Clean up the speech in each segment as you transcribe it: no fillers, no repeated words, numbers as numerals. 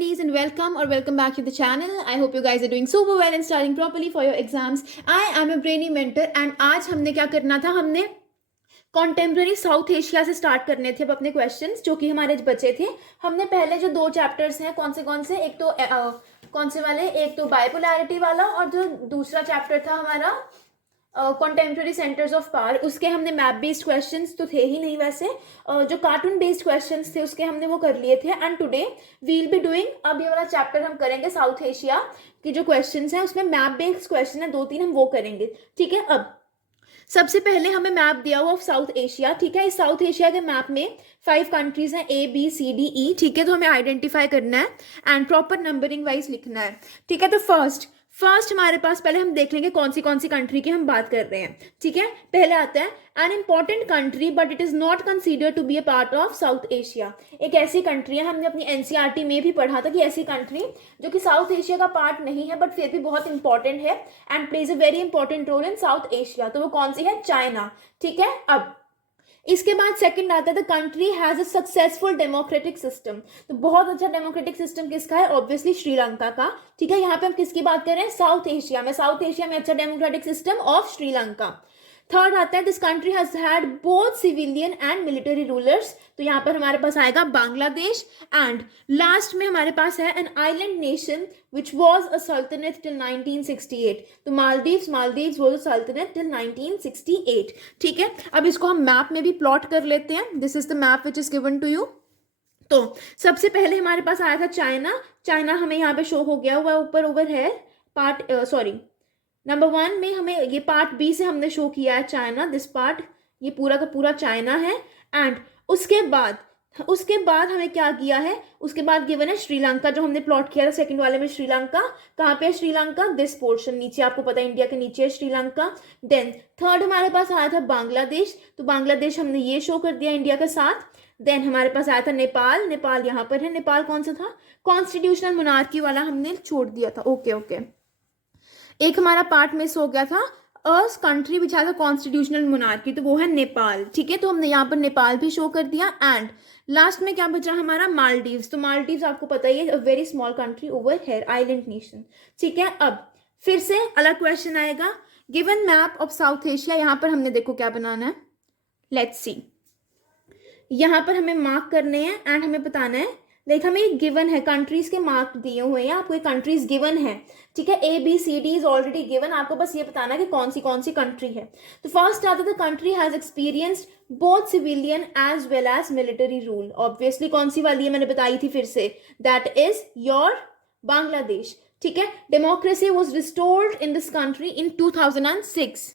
Braineys and welcome back to the channel. I hope you guys are doing super well and studying properly for your exams. I am a Brainy mentor and आज हमने क्या करना था, हमने contemporary south Asia से start करने थे अब अपने क्वेश्चंस जो कि हमारे बचे थे। हमने पहले जो दो चैप्टर्स हैं कौन से एक तो कौन से वाले, एक तो बाइपोलैरिटी वाला और जो दूसरा चैप्टर था हमारा कॉन्टेम्प्रेरी सेंटर्स ऑफ पावर, उसके हमने मैप बेस्ड क्वेश्चंस तो थे ही नहीं, वैसे जो कार्टून बेस्ड क्वेश्चंस थे उसके हमने वो कर लिए थे। And today we will be doing, अब ये वाला चैप्टर हम करेंगे साउथ एशिया की जो क्वेश्चंस हैं उसमें मैप बेस्ड क्वेश्चन है, 2-3 हम वो करेंगे। ठीक है, अब सबसे पहले हमें मैप दिया हुआ ऑफ साउथ एशिया। ठीक है, इस साउथ एशिया के मैप में 5 कंट्रीज हैं ABCDE। ठीक है, तो हमें आइडेंटिफाई करना है एंड प्रॉपर नंबरिंग वाइज लिखना है। ठीक है, तो फर्स्ट हमारे पास पहले हम देख लेंगे कौन सी कंट्री की हम बात कर रहे हैं। ठीक है, पहले आता है an important country but it is not considered to be a part of south Asia. एक ऐसी कंट्री है, हमने अपनी NCERT में भी पढ़ा था कि ऐसी कंट्री जो कि साउथ एशिया का पार्ट नहीं है बट फिर भी बहुत इंपॉर्टेंट है and plays a very important role in south Asia. तो वो कौन सी है? चाइना। ठीक है, अब इसके बाद सेकंड आता है the country has a successful democratic system. तो बहुत अच्छा डेमोक्रेटिक सिस्टम किसका है? ऑब्वियसली श्रीलंका का। ठीक है, यहाँ पे हम किसकी बात कर रहे हैं? साउथ एशिया में अच्छा democratic system of Sri Lanka. Third आता है this country has had both civilian and military rulers. तो यहाँ पर हमारे पास आएगा बांग्लादेश। एंड लास्ट में हमारे पास है an island nation which was a सल्तनत टिल 1968। तो मालदीव्स वॉज अ सल्तनत टिल 1968। ठीक है, अब इसको हम मैप में भी प्लॉट कर लेते हैं। This is the map which is given to you. तो सबसे पहले हमारे पास आया था चाइना हमें यहाँ पे शो हो गया हुआ ऊपर ओवर है पार्ट नंबर 1 में हमें ये पार्ट B से हमने शो किया है चाइना, दिस पार्ट ये पूरा का पूरा चाइना है। एंड उसके बाद हमें क्या किया है? उसके बाद गिवन है श्रीलंका जो हमने प्लॉट किया था सेकंड वाले में। श्रीलंका कहाँ पे है? श्रीलंका दिस पोर्शन नीचे, आपको पता है इंडिया के नीचे है श्रीलंका। देन थर्ड हमारे पास आया था बांग्लादेश। तो बांग्लादेश हमने ये शो कर दिया इंडिया के साथ। देन हमारे पास आया था नेपाल यहाँ पर है। नेपाल कौन सा था? कॉन्स्टिट्यूशनल मोनार्की वाला हमने छोड़ दिया था। ओके, एक हमारा पार्ट मिस हो गया था, country which has a constitutional monarchy, तो वो है नेपाल। ठीक है, तो हमने यहाँ पर नेपाल भी शो कर दिया। एंड लास्ट में क्या बचा हमारा? मालदीव्स। तो मालदीव्स आपको पता ही है, a very small country over here, island nation. ठीक है, अब फिर से अलग क्वेश्चन आएगा। Given map of south Asia, यहाँ पर हमने देखो क्या बनाना है, लेट्स सी। यहाँ पर हमें मार्क करने हैं एंड हमें बताना है, लाइक हमें एक गिवन है, कंट्रीज के मार्क दिए हुए हैं आपको, एक कंट्रीज गिवन है। ठीक है, ABCD इज ऑलरेडी गिवन, आपको बस ये बताना है कि कौन सी कंट्री है। तो फर्स्ट आता है the country has experienced both civilian as well as military rule. Obviously कौन सी वाली है? मैंने बताई थी फिर से, दैट इज योर बांग्लादेश। ठीक है, democracy was restored in this country in 2006।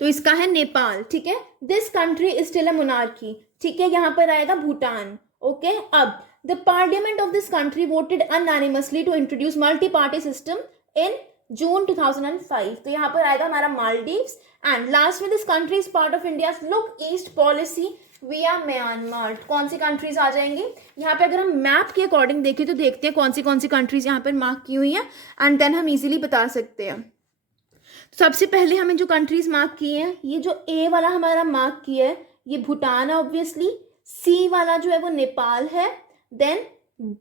तो इसका है नेपाल। ठीक है, this country is still a monarchy. ठीक है, यहाँ पर आएगा भूटान। ओके, अब the parliament of this country voted unanimously to introduce multi party system in June 2005। तो यहाँ पर आएगा हमारा मालदीव्स। एंड लास्ट में this country is part of India look east policy via Myanmar. कौन सी कंट्रीज आ जाएंगी यहाँ पे? अगर हम मैप के अकॉर्डिंग देखें तो देखते हैं कौन सी कंट्रीज यहाँ पर मार्क की हुई हैं एंड देन हम इजीली बता सकते हैं। सबसे पहले हमें जो कंट्रीज मार्क की हैं, ये जो A वाला हमारा मार्क किया है ये भूटान है ऑब्वियसली, C वाला जो है वो नेपाल है, देन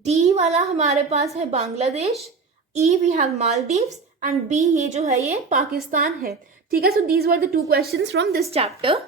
D वाला हमारे पास है Bangladesh, E we have Maldives and B ये जो है ये पाकिस्तान है। ठीक है, so these were the 2 questions from this chapter.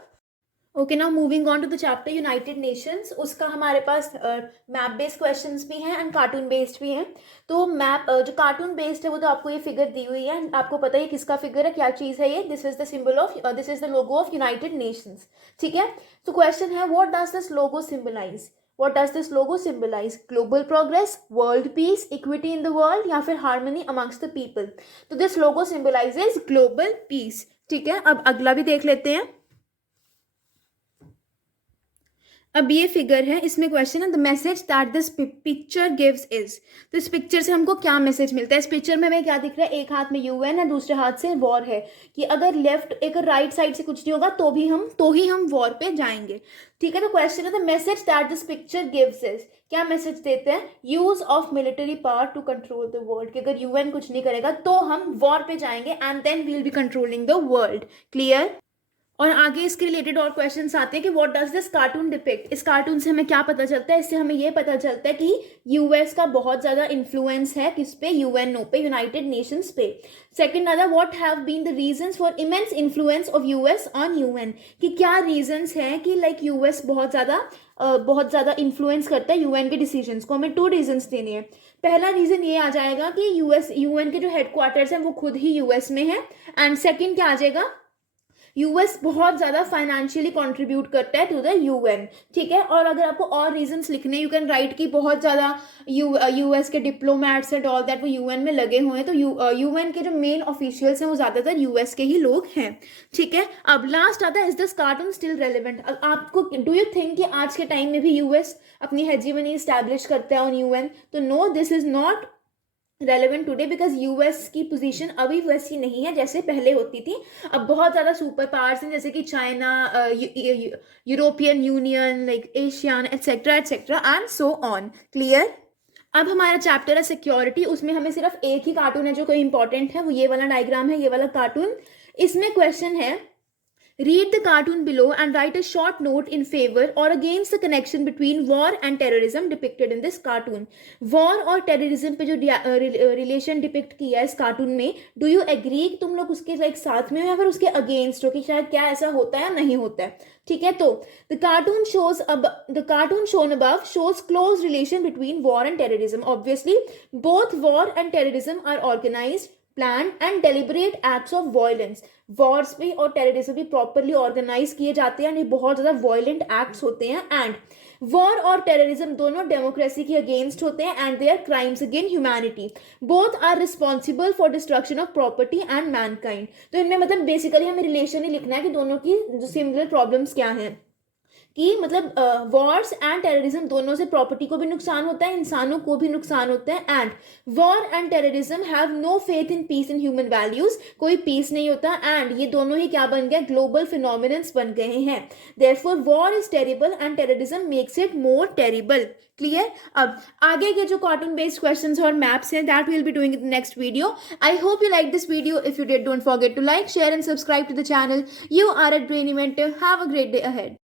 Okay, now moving on to the chapter United Nations. उसका हमारे पास मैप बेस्ड क्वेश्चंस भी हैं एंड कार्टून बेस्ड भी हैं। तो मैप जो कार्टून बेस्ड है वो तो आपको ये फिगर दी हुई है, आपको पता है किसका फिगर है, क्या चीज़ है ये? This is the symbol of this is the logo of United Nations. ठीक है, तो क्वेश्चन है what does this logo symbolize? What does this logo symbolize? Global progress, world peace, equity in the world या फिर harmony amongst the people? तो this logo symbolizes global peace. ठीक है, अब अगला भी देख लेते हैं। अब ये फिगर है, इसमें क्वेश्चन है the message that this picture gives is. तो इस पिक्चर से हमको क्या मैसेज मिलता है? इस पिक्चर में हमें क्या दिख रहा है? एक हाथ में UN है, दूसरे हाथ से वॉर है, कि अगर एक राइट साइड से कुछ नहीं होगा तो ही हम वॉर पे जाएंगे। ठीक है, तो क्वेश्चन है the message that this picture gives is. क्या मैसेज देते हैं? Use of military power to control the world, कि अगर UN कुछ नहीं करेगा तो हम वॉर पे जाएंगे and then we will be controlling the world. Clear? और आगे इसके रिलेटेड और क्वेश्चंस आते हैं कि what does this cartoon depict, इस कार्टून से हमें क्या पता चलता है, इससे हमें ये पता चलता है कि यूएस का बहुत ज़्यादा इन्फ्लुएंस है किस पे, यूएनओ पे, यूनाइटेड नेशंस पे। सेकंड आता, what have been the reasons for immense influence of US on UN, कि क्या रीजंस हैं कि लाइक यूएस बहुत ज़्यादा इन्फ्लुएंस करता है यूएन के डिसीजंस को। हमें 2 रीजंस देने हैं। पहला रीजन ये आ जाएगा कि यूएन के जो हेडक्वार्टर्स हैं वो खुद ही यूएस में है। एंड सेकंड क्या आ जाएगा, यूएस बहुत ज़्यादा फाइनेंशियली कंट्रीब्यूट करता है टू द यूएन, ठीक है। और अगर आपको और रीजंस लिखने, यू कैन राइट कि बहुत ज़्यादा यूएस के डिप्लोमेट्स एंड ऑल दैट वो यूएन में लगे हुए हैं, तो यूएन के जो मेन ऑफिशियल्स हैं वो ज़्यादातर यूएस के ही लोग हैं, ठीक है। अब लास्ट आता है, is this cartoon still relevant, आपको डू यू थिंक कि आज के टाइम में भी यूएस अपनी हेजीमनी इस्टेब्लिश करता है ऑन यूएन? तो no, this is not relevant today, because US की पोजीशन अभी वैसी नहीं है जैसे पहले होती थी। अब बहुत ज़्यादा सुपर पावर्स हैं जैसे कि China, European union, like Asian, etcetera etcetera and so on. Clear? अब हमारा चैप्टर है सिक्योरिटी, उसमें हमें सिर्फ एक ही कार्टून है जो कोई इंपॉर्टेंट है, वो ये वाला डायग्राम है, ये वाला कार्टून। इसमें क्वेश्चन है, read the cartoon below and write a short note in favor or against the connection between war and terrorism depicted in this cartoon. War और terrorism पे जो रिलेशन डिपिक्ट किया है इस कार्टून में, डू यू एग्री कि तुम लोग उसके लाइक साथ में हो या फिर उसके अगेंस्ट हो कि शायद क्या ऐसा होता है या नहीं होता है, ठीक है। तो the cartoon shown above shows close relation between war and terrorism. Obviously, both war and terrorism are organized, planned and deliberate acts of violence. Wars भी और टेररिज्म भी प्रॉपरली ऑर्गेनाइज किए जाते हैं, ये बहुत ज़्यादा वायलेंट एक्ट्स होते हैं। एंड वॉर और टेररिज्म दोनों डेमोक्रेसी के अगेंस्ट होते हैं and they are crimes against humanity. Both are responsible for destruction of property and mankind. तो इनमें मतलब बेसिकली हमें रिलेशन ही लिखना है कि दोनों की जो सिमिलर प्रॉब्लम्स क्या हैं, कि मतलब वॉर्स एंड टेररिज्म दोनों से प्रॉपर्टी को भी नुकसान होता है, इंसानों को भी नुकसान होता है। And war and terrorism have no faith in peace in human values, कोई पीस नहीं होता। एंड ये दोनों ही क्या बन गए, ग्लोबल फिनोमिनन्स बन गए हैं। Therefore war is terrible and terrorism makes it more terrible. Clear? अब आगे के जो कार्टून बेस्ड क्वेश्चंस और मैप्स हैं that will be doing in the next video. I hope you like this video. If you did, don't forget to like, share and subscribe to the channel. You are at Brainy Mentor. Have a great day ahead.